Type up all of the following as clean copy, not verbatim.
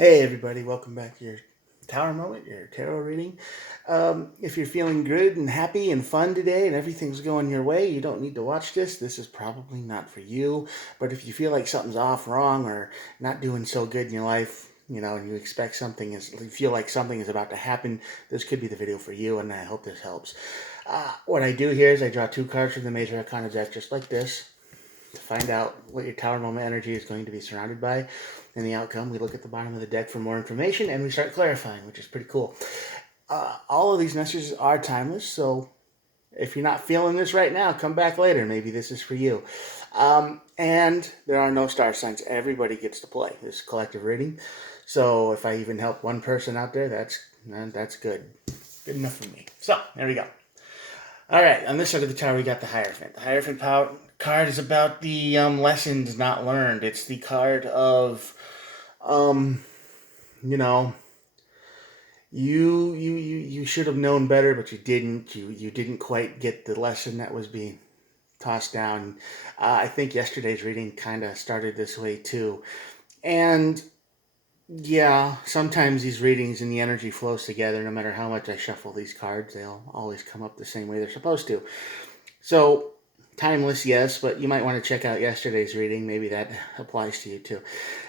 Hey everybody, welcome back to your Tower Moment, your tarot reading. If you're feeling good and happy and fun today and everything's going your way, you don't need to watch this. This is probably not for you. But if you feel like something's off, wrong, or not doing so good in your life, and you expect you feel like something is about to happen, this could be the video for you, and I hope this helps. What I do here is I draw two cards from the Major Arcana deck just like this to find out what your Tower Moment energy is going to be surrounded by. And the outcome, we look at the bottom of the deck for more information and we start clarifying, which is pretty cool. All of these messages are timeless, so if you're not feeling this right now, come back later. Maybe this is for you. And there are no star signs. Everybody gets to play. This is collective reading. So if I even help one person out there, that's good. Good enough for me. So there we go. All right, on this side of the tower, we got the Hierophant. The Hierophant card is about the lessons not learned. It's the card of, um, you know, you should have known better, but you didn't. You didn't quite get the lesson that was being tossed down. I think yesterday's reading kind of started this way too, and yeah, sometimes these readings and the energy flows together. No matter how much I shuffle these cards, they'll always come up the same way they're supposed to. So, timeless, yes, but you might want to check out yesterday's reading. Maybe that applies to you too.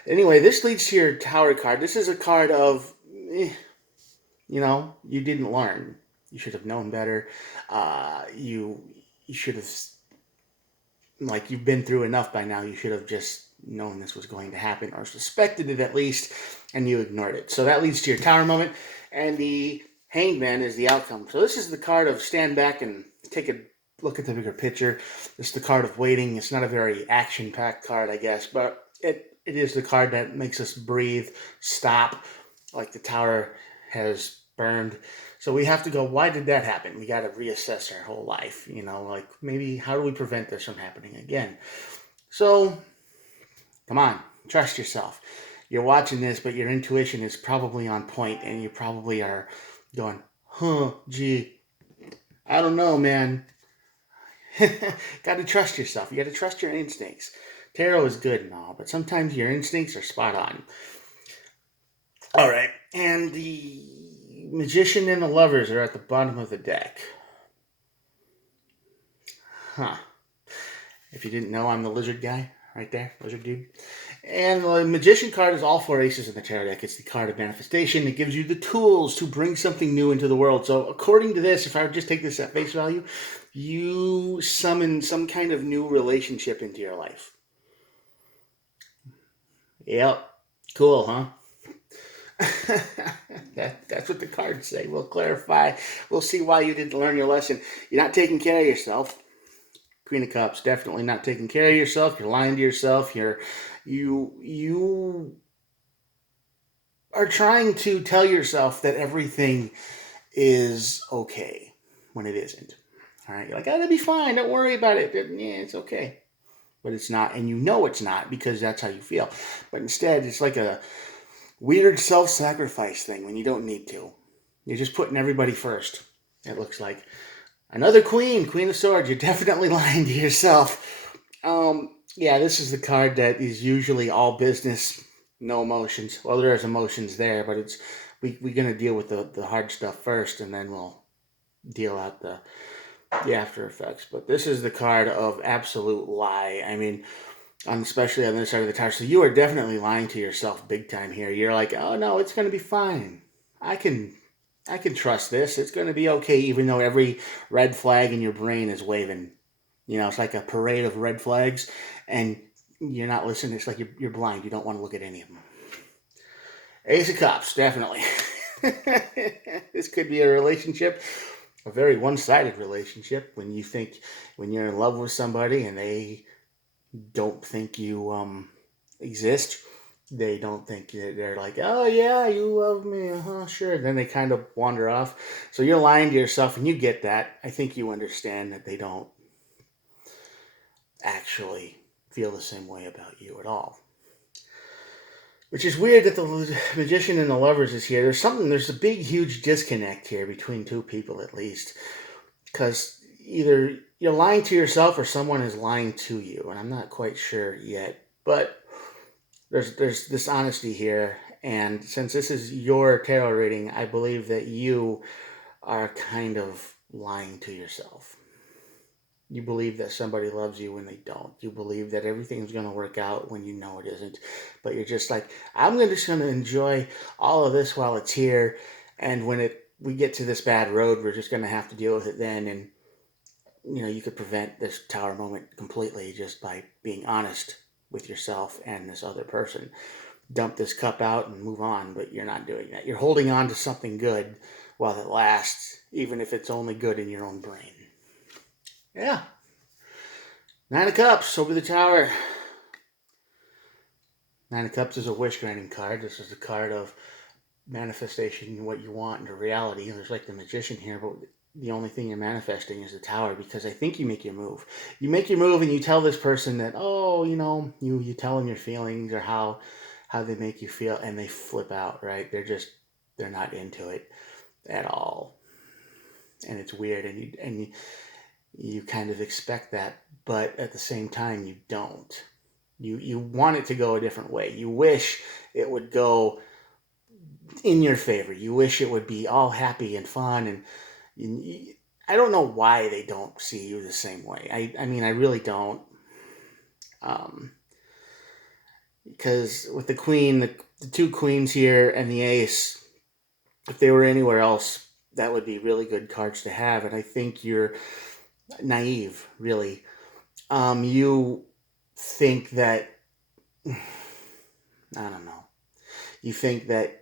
Anyway, this leads to your Tower card. This is a card of, you didn't learn. You should have known better. You should have, like, you've been through enough by now. You should have just known this was going to happen, or suspected it at least, and you ignored it. So that leads to your Tower Moment, and the Hanged Man is the outcome. So this is the card of stand back and take a look at the bigger picture. It's the card of waiting. It's not a very action-packed card, I guess, but it is the card that makes us breathe, stop, like the tower has burned. So we have to go, why did that happen? We got to reassess our whole life, like maybe how do we prevent this from happening again? So come on, trust yourself. You're watching this, but your intuition is probably on point, and you probably are going, gee, I don't know, man. Got to trust yourself. You got to trust your instincts. Tarot is good and all, but sometimes your instincts are spot on. All right, and the Magician and the Lovers are at the bottom of the deck. Huh. If you didn't know, I'm the lizard guy right there, lizard dude. And the Magician card is all four aces in the tarot deck. It's the card of manifestation. It gives you the tools to bring something new into the world. So according to this, if I would just take this at face value, you summon some kind of new relationship into your life. Yep. Cool, huh? That's what the cards say. We'll clarify. We'll see why you didn't learn your lesson. You're not taking care of yourself. Queen of Cups, definitely not taking care of yourself. You're lying to yourself. You are trying to tell yourself that everything is okay when it isn't. All right, you're like, it'll be fine. Don't worry about it. Yeah, it's okay. But it's not, and you know it's not because that's how you feel. But instead, it's like a weird self-sacrifice thing when you don't need to. You're just putting everybody first. It looks like another Queen of Swords. You're definitely lying to yourself. Yeah, this is the card that is usually all business, no emotions. Well, there's emotions there, but we're gonna deal with the hard stuff first, and then we'll deal out the after effects. But this is the card of absolute lie. I mean, especially on this side of the tower. So you are definitely lying to yourself big time here. You're like, oh no, it's gonna be fine. I can trust this. It's gonna be okay, even though every red flag in your brain is waving. It's like a parade of red flags, and you're not listening. It's like you're blind. You don't want to look at any of them. Ace of Cups, definitely. This could be a relationship, a very one-sided relationship. When you're in love with somebody and they don't think you exist, they don't think they're like, oh yeah, you love me, sure. Then they kind of wander off. So you're lying to yourself, and you get that. I think you understand that they don't actually feel the same way about you at all. Which is weird that the Magician and the Lovers is here. There's a big, huge disconnect here between two people, at least. Because either you're lying to yourself or someone is lying to you. And I'm not quite sure yet. But there's this honesty here. And since this is your tarot reading, I believe that you are kind of lying to yourself. You believe that somebody loves you when they don't. You believe that everything's going to work out when you know it isn't. But you're just like, just going to enjoy all of this while it's here. And when we get to this bad road, we're just going to have to deal with it then. And, you could prevent this tower moment completely just by being honest with yourself and this other person. Dump this cup out and move on, but you're not doing that. You're holding on to something good while it lasts, even if it's only good in your own brain. Yeah. 9 of Cups over the tower. 9 of Cups is a wish granting card. This is a card of manifestation, what you want into reality. There's like the Magician here, but the only thing you're manifesting is the tower, because I think you make your move. You make your move and you tell this person that, you tell them your feelings or how they make you feel, and they flip out, right? They're not into it at all. And it's weird, and you kind of expect that, but at the same time, you don't. You want it to go a different way. You wish it would go in your favor. You wish it would be all happy and fun, and I don't know why they don't see you the same way. I mean, I really don't. Because with the Queen, the two Queens here, and the Ace, if they were anywhere else, that would be really good cards to have. And I think you're naive, really. You think that, I don't know, you think that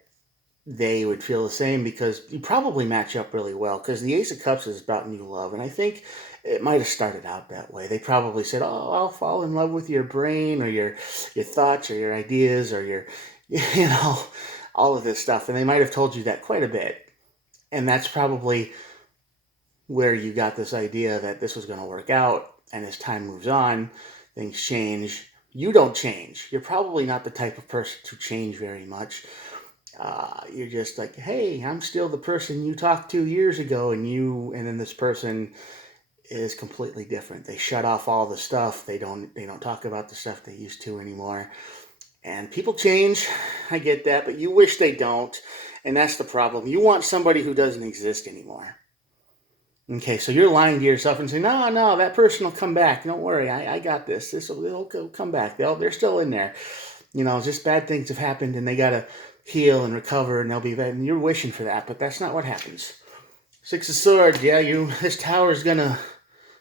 they would feel the same because you probably match up really well, because the Ace of Cups is about new love, and I think it might have started out that way. They probably said, oh, I'll fall in love with your brain or your thoughts or your ideas or your, all of this stuff, and they might have told you that quite a bit, and that's probably where you got this idea that this was going to work out. And as time moves on, things change. You don't change. You're probably not the type of person to change very much. You're just like, hey, I'm still the person you talked to years ago, and then this person is completely different. They shut off all the stuff. They don't talk about the stuff they used to anymore. And people change. I get that, but you wish they don't. And that's the problem. You want somebody who doesn't exist anymore. Okay, so you're lying to yourself and saying, no, that person will come back. Don't worry, I got this. They'll come back. They're still in there. Just bad things have happened, and they got to heal and recover, and they'll be back. And you're wishing for that, but that's not what happens. 6 of Swords, yeah, this tower is going to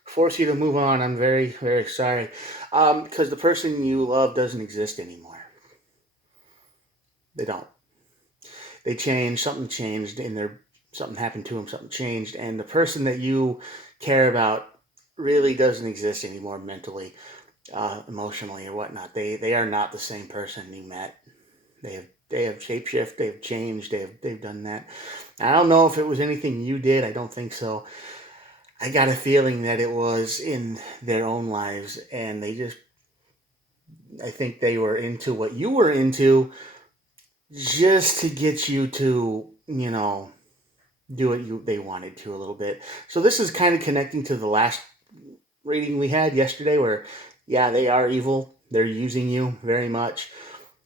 force you to move on. I'm very, very sorry. Because the person you love doesn't exist anymore. They don't. They changed. Something changed in their... Something happened to them, something changed, and the person that you care about really doesn't exist anymore mentally, emotionally, or whatnot. They are not the same person you met. They have shapeshift, they've changed, they've done that. I don't know if it was anything you did, I don't think so. I got a feeling that it was in their own lives, and I think they were into what you were into just to get you to, do what they wanted to a little bit. So this is kind of connecting to the last reading we had yesterday, where, yeah, they are evil. They're using you very much.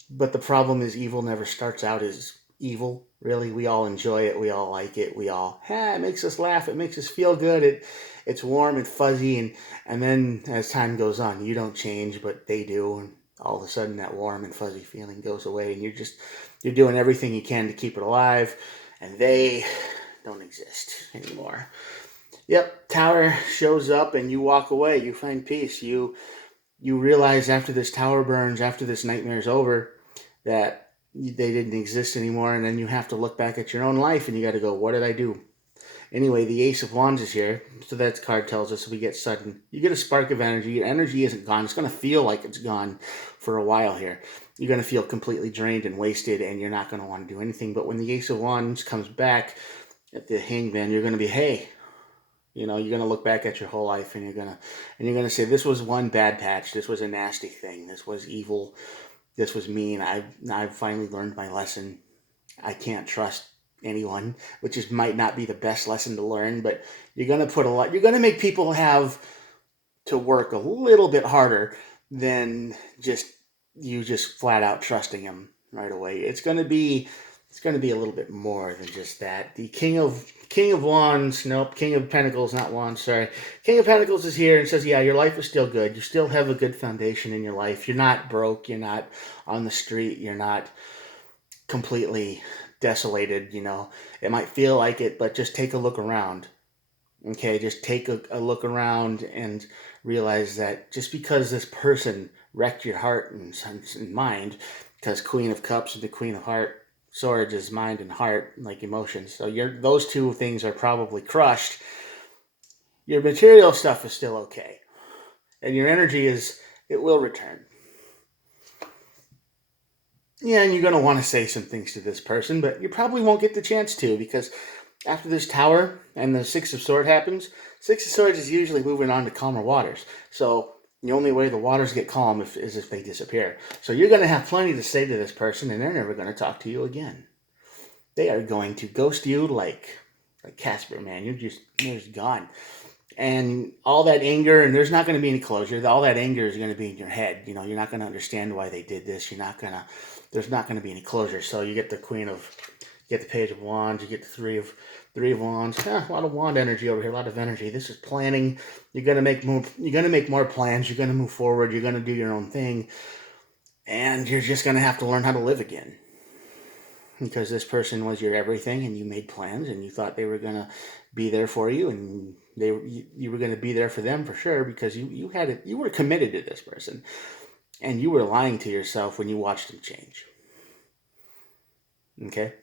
But the problem is, evil never starts out as evil, really. We all enjoy it. We all like it. It makes us laugh. It makes us feel good. It's warm and fuzzy. And then as time goes on, you don't change, but they do. And all of a sudden that warm and fuzzy feeling goes away. And you're doing everything you can to keep it alive. And they don't exist anymore. Yep, Tower shows up and you walk away. You find peace. You realize after this tower burns, after this nightmare is over, that they didn't exist anymore. And then you have to look back at your own life and you got to go, what did I do? Anyway, the Ace of Wands is here. So that card tells us you get a spark of energy. Your energy isn't gone. It's going to feel like it's gone for a while here. You're going to feel completely drained and wasted, and you're not going to want to do anything. But when the Ace of Wands comes back at the Hangman, you're going to be, hey, you're going to look back at your whole life, and you're going to say, this was one bad patch. This was a nasty thing. This was evil. This was mean. I've finally learned my lesson. I can't trust anyone, which might not be the best lesson to learn, but you're going to make people have to work a little bit harder than just flat out trusting them. right away. It's going to be a little bit more than just that. The King of Wands, nope, King of Pentacles, not Wands, sorry. King of Pentacles is here and says, yeah, your life is still good. You still have a good foundation in your life. You're not broke. You're not on the street. You're not completely desolated. It might feel like it, but just take a look around. Okay, just take a look around and realize that just because this person wrecked your heart and mind, because Queen of Cups and the Queen of Swords is mind and heart, like emotions. So those two things are probably crushed. Your material stuff is still okay, and your energy it will return. Yeah, and you're going to want to say some things to this person, but you probably won't get the chance to, because after this Tower and the Six of Swords happens, Six of Swords is usually moving on to calmer waters. So the only way the waters get calm is if they disappear. So you're going to have plenty to say to this person, and they're never going to talk to you again. They are going to ghost you like Casper, man. You're just gone. And all that anger, and there's not going to be any closure. All that anger is going to be in your head. You're not going to understand why they did this. There's not going to be any closure. So you get the you get the Page of Wands, you get the Three of Wands. A lot of wand energy over here, a lot of energy. This is planning. You're going to make more plans. You're going to move forward. You're going to do your own thing. And you're just going to have to learn how to live again. Because this person was your everything, and you made plans, and you thought they were going to be there for you, and you were going to be there for them for sure, because you were committed to this person, and you were lying to yourself when you watched them change. Okay?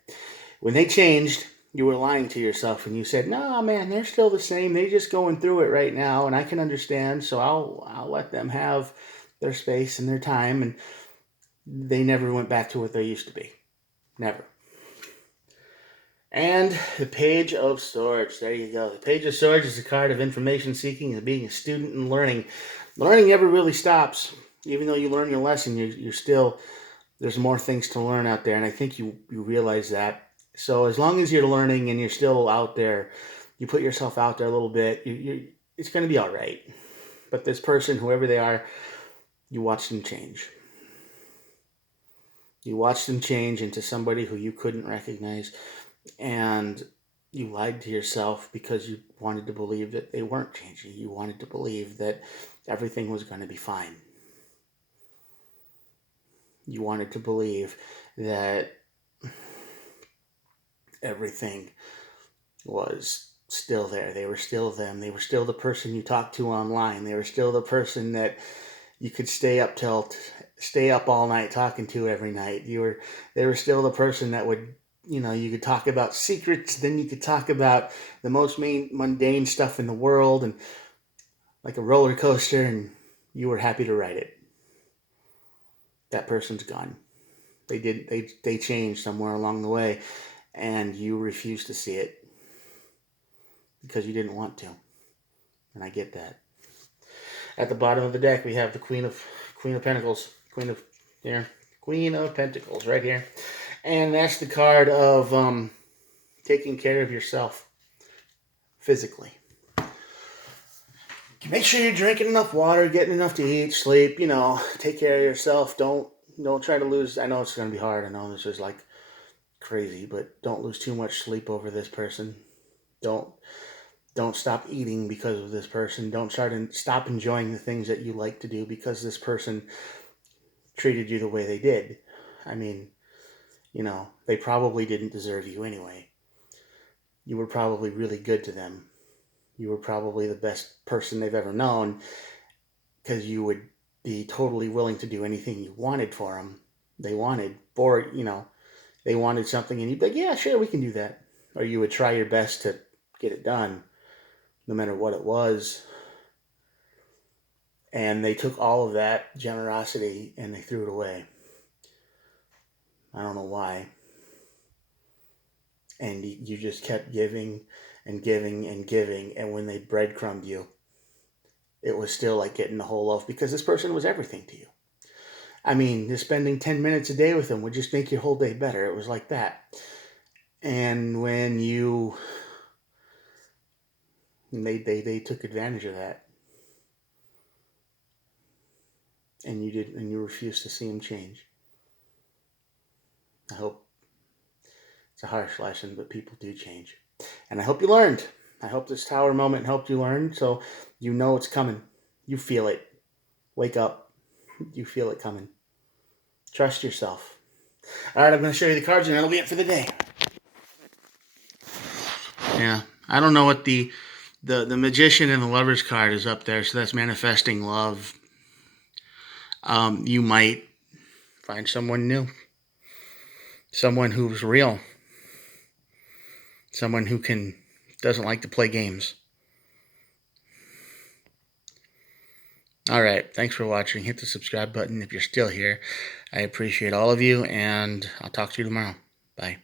When they changed, you were lying to yourself, and you said, "No, man, they're still the same. They're just going through it right now, and I can understand, so I'll let them have their space and their time." And they never went back to what they used to be. Never. And the Page of Swords. There you go. The Page of Swords is a card of information seeking and being a student and learning. Learning never really stops. Even though you learn your lesson, you're still, there's more things to learn out there. And I think you realize that. So as long as you're learning and you're still out there, you put yourself out there a little bit, it's going to be all right. But this person, whoever they are, you watch them change. You watch them change into somebody who you couldn't recognize. And you lied to yourself because you wanted to believe that they weren't changing. You wanted to believe that everything was going to be fine. You wanted to believe that everything was still there. They were still them. They were still the person you talked to online. They were still the person that you could stay up all night talking to every night. They were still the person that would, you could talk about secrets, then you could talk about the most mundane stuff in the world, and like a roller coaster, and you were happy to ride it. That person's gone. They changed somewhere along the way, and you refused to see it because you didn't want to. And I get that. At the bottom of the deck, we have the Queen of Pentacles, Queen of Pentacles right here. And that's the card of taking care of yourself physically. Make sure you're drinking enough water, getting enough to eat, sleep, take care of yourself. Don't try to lose. I know it's going to be hard. I know this is like crazy, but don't lose too much sleep over this person. Don't stop eating because of this person. Don't stop enjoying the things that you like to do because this person treated you the way they did. I mean, they probably didn't deserve you anyway. You were probably really good to them. You were probably the best person they've ever known, because you would be totally willing to do anything you wanted for them. They wanted something, and you'd be like, yeah, sure, we can do that. Or you would try your best to get it done, no matter what it was. And they took all of that generosity and they threw it away. I don't know why. And you just kept giving and giving and giving. And when they breadcrumbed you, it was still like getting the whole loaf, because this person was everything to you. I mean, just spending 10 minutes a day with them would just make your whole day better. It was like that. And when they took advantage of that, and you refused to see them change. hope it's a harsh lesson, but people do change. And I hope you learned. I hope this tower moment helped you learn, so you know it's coming. You feel it. Wake up. You feel it coming. Trust yourself. All right, I'm going to show you the cards, and that'll be it for the day. Yeah, I don't know what the magician and the lover's card is up there, so that's manifesting love. You might find someone new, someone who's real, someone who doesn't like to play games. All right, thanks for watching. Hit the subscribe button if you're still here. I appreciate all of you, and I'll talk to you tomorrow. Bye.